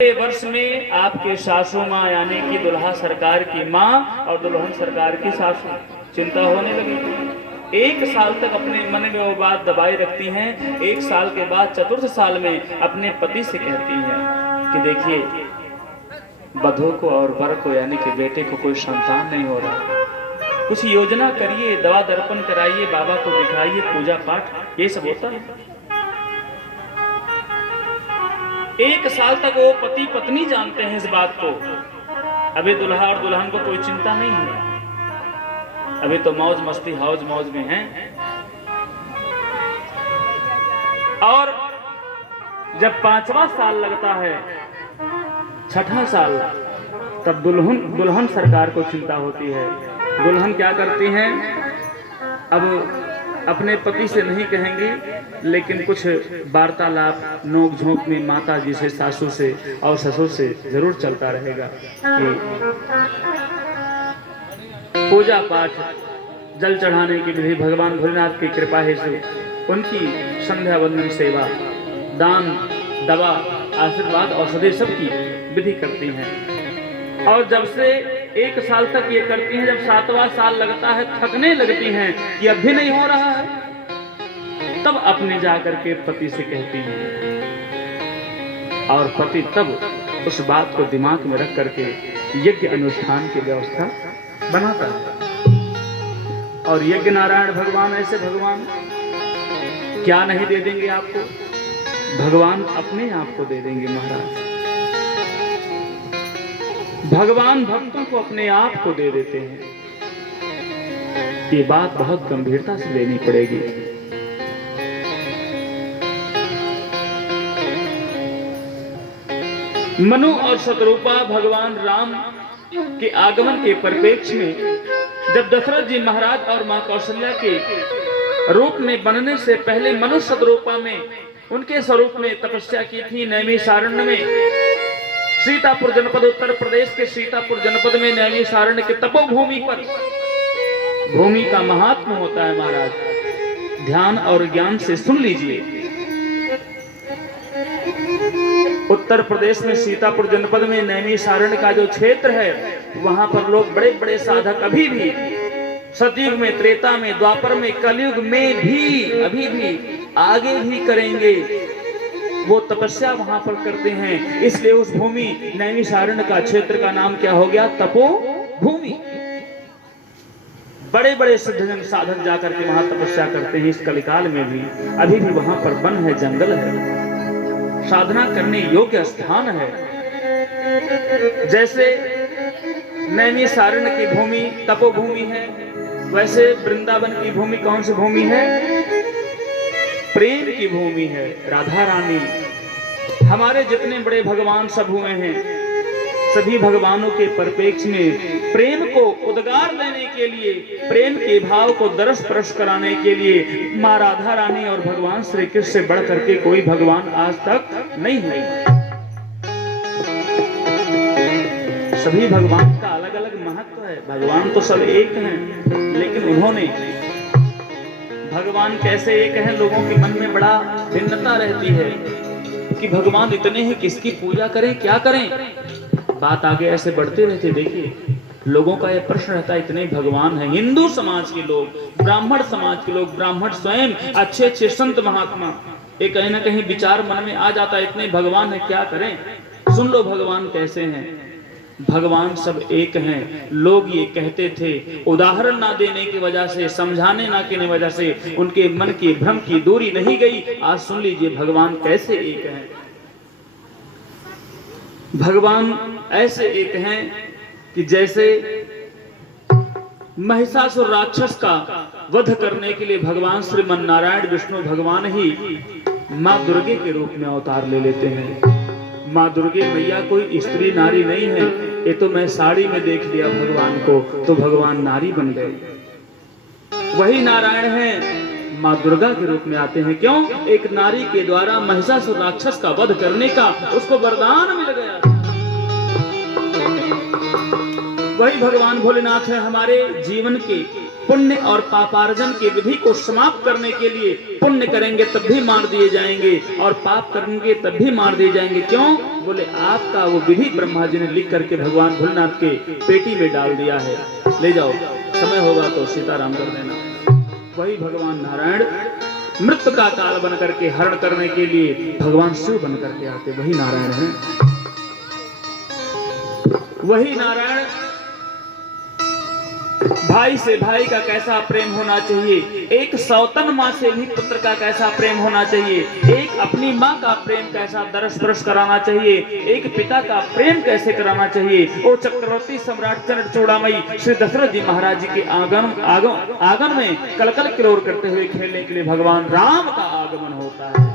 वर्ष में आपके सासू माँ यानी कि दुल्हा सरकार की माँ और दुल्हन सरकार की सासू चिंता होने लगी। एक साल तक अपने मन में वो बात दबाए रखती हैं। एक साल के बाद चतुर्थ साल में अपने पति से कहती हैं कि देखिए बधू को और वर को यानी कि बेटे को कोई संतान नहीं हो रहा, कुछ योजना करिए, दवा दर्पण कराइए, बाबा को दिखाइए, पूजा पाठ ये सब होता है। एक साल तक वो पति पत्नी जानते हैं इस बात को। अभी दुल्हा और दुल्हन को कोई चिंता नहीं है, अभी तो मौज मस्ती हौज मौज में हैं। और जब 5वां साल लगता है, 6ठा साल, तब दुल्हन सरकार को चिंता होती है। दुल्हन क्या करती हैं, अब अपने पति से नहीं कहेंगी लेकिन कुछ वार्तालाप नोक झोंक में माता जी से, सासू से और ससुर से जरूर चलता रहेगा कि पूजा पाठ, जल चढ़ाने की विधि भगवान भोलेनाथ की कृपा है, उनकी संध्या वंदन सेवा, दान, दवा, आशीर्वाद, औषधि सबकी विधि करती हैं। और जब से 1 साल तक ये करती हैं, जब 7वां साल लगता है, थकने लगती हैं कि अब भी नहीं हो रहा है, तब अपने जाकर के पति से कहती हैं। और पति तब उस बात को दिमाग में रख करके यज्ञ अनुष्ठान की व्यवस्था बनाता है। और यज्ञ नारायण भगवान ऐसे भगवान क्या नहीं दे देंगे आपको, भगवान अपने आप को दे देंगे महाराज। भगवान भक्तों को अपने आप को दे देते हैं। ये बात बहुत गंभीरता से लेनी पड़ेगी। मनु और शतरूपा भगवान राम के आगमन के परिप्रेक्ष्य में जब दशरथ जी महाराज और मां कौशल्या के रूप में बनने से पहले मनु शतरूपा में उनके स्वरूप में तपस्या की थी नैमिषारण्य में। सीतापुर जनपद, उत्तर प्रदेश के सीतापुर जनपद में नैमिषारण्य के तपोभूमि पर भूमि का महात्म होता है महाराज। ध्यान और ज्ञान से सुन लीजिए। उत्तर प्रदेश में सीतापुर जनपद में नैमिषारण्य का जो क्षेत्र है, वहां पर लोग बड़े बड़े साधक अभी भी सतयुग में, त्रेता में, द्वापर में, कलयुग में भी, अभी भी, आगे भी करेंगे, वो तपस्या वहां पर करते हैं। इसलिए उस भूमि नैमिषारण्य का क्षेत्र का नाम क्या हो गया, तपोभूमि। बड़े बड़े सिद्धजन साधक जाकर के वहां तपस्या करते हैं। इस कलिकाल में भी अभी भी वहां पर वन है, जंगल है, साधना करने योग्य स्थान है। जैसे नैमिषारण्य की भूमि तपोभूमि है, वैसे वृंदावन की भूमि कौन सी भूमि है, प्रेम की भूमि है। राधा रानी, हमारे जितने बड़े भगवान सब हुए हैं, सभी भगवानों के परिप्रेक्ष्य में प्रेम को उद्गार देने के लिए, प्रेम के भाव को दरस परस कराने के लिए माँ राधा रानी और भगवान श्री कृष्ण से बढ़ करके कोई भगवान आज तक नहीं हुए। सभी भगवान का अलग अलग महत्व है, भगवान तो सब एक हैं, लेकिन उन्होंने भगवान कैसे एक हैं, लोगों के मन में बड़ा भिन्नता रहती है कि भगवान इतने हैं, किसकी पूजा करें, क्या करें। बात आगे ऐसे बढ़ते रहते। देखिए लोगों का यह प्रश्न रहता है, इतने भगवान हैं, हिंदू समाज के लोग, ब्राह्मण समाज के लोग, ब्राह्मण स्वयं, अच्छे अच्छे संत महात्मा, ये कहीं ना कहीं विचार मन में आ जाता है, इतने भगवान है क्या करें। सुन लो भगवान कैसे हैं। भगवान सब एक हैं। लोग ये कहते थे, उदाहरण ना देने की वजह से, समझाने ना की वजह से उनके मन की भ्रम की दूरी नहीं गई। आज सुन लीजिए भगवान कैसे एक हैं। भगवान ऐसे एक हैं कि जैसे महिषासुर राक्षस का वध करने के लिए भगवान श्रीमन नारायण विष्णु भगवान ही मां दुर्गे के रूप में अवतार ले लेते हैं। माँ दुर्गे मैया कोई स्त्री नारी नहीं है, ये तो मैं साड़ी में देख लिया भगवान को तो भगवान नारी बन गए। वही नारायण हैं, माँ दुर्गा के रूप में आते हैं। क्यों? एक नारी के द्वारा महिषासुर राक्षस का वध करने का उसको वरदान मिल गया। वही भगवान भोलेनाथ है हमारे जीवन के पुण्य और पापार्जन की विधि को समाप्त करने के लिए पुण्य करेंगे तब भी मार दिए जाएंगे और पाप करेंगे तब भी मार दिए जाएंगे। क्यों? बोले आपका वो विधि ब्रह्मा जी ने लिख करके भगवान भोलेनाथ के पेटी में डाल दिया है, ले जाओ, समय होगा तो सीताराम कर देना। वही भगवान नारायण मृत्यु का काल बन करके हरण करने के लिए भगवान शिव बन करके आते, वही नारायण हैं। वही नारायण भाई से भाई का कैसा प्रेम होना चाहिए, एक सौतन माँ से भी पुत्र का कैसा प्रेम होना चाहिए, एक अपनी माँ का प्रेम कैसा दरस परस कराना चाहिए, एक पिता का प्रेम कैसे कराना चाहिए, वो चक्रवर्ती सम्राट चरण चूड़ामयी श्री दशरथ जी महाराज जी के आंगन में कलकल किलोर करते हुए खेलने के लिए भगवान राम का आगमन होता है।